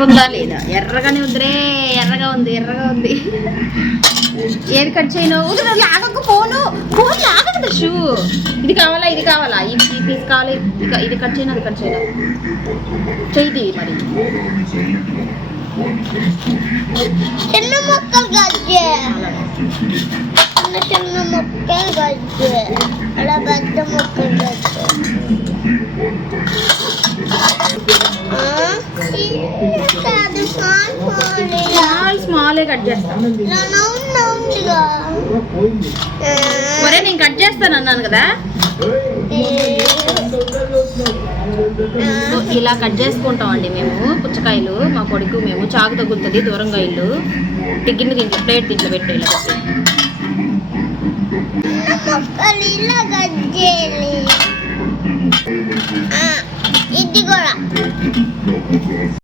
ఉందా లేదా? ఎర్రగానే ఉందిరే, ఎర్రగా ఉంది. ఏది కట్ చేయను? లాగకు, ఫోన్ లాగదు దశు. ఇది కావాలా ఈ పీస్ కావాలి, ఇది కట్ చేయను, అది కట్ చేయను. చెయ్యి మరి. చిన్న ముక్కలు గజ్జే, చిన్న ముక్కలు గజ్జే, అలా పెద్ద ముక్కలు గజ్జే. స్మాలే కట్ చేస్తాను. మరే నేను కట్ చేస్తాను అన్నాను కదా. ఇలా కట్ చేసుకుంటాం అండి మేము పుచ్చకాయలు. మా కొడుకు మేము చాకు తగ్గుతుంది దూరంగా ఇల్లు. టిగ్గిని దీంట్లో ప్లేట్ దీంట్లో పెట్టి ఇలా ఇది కూడా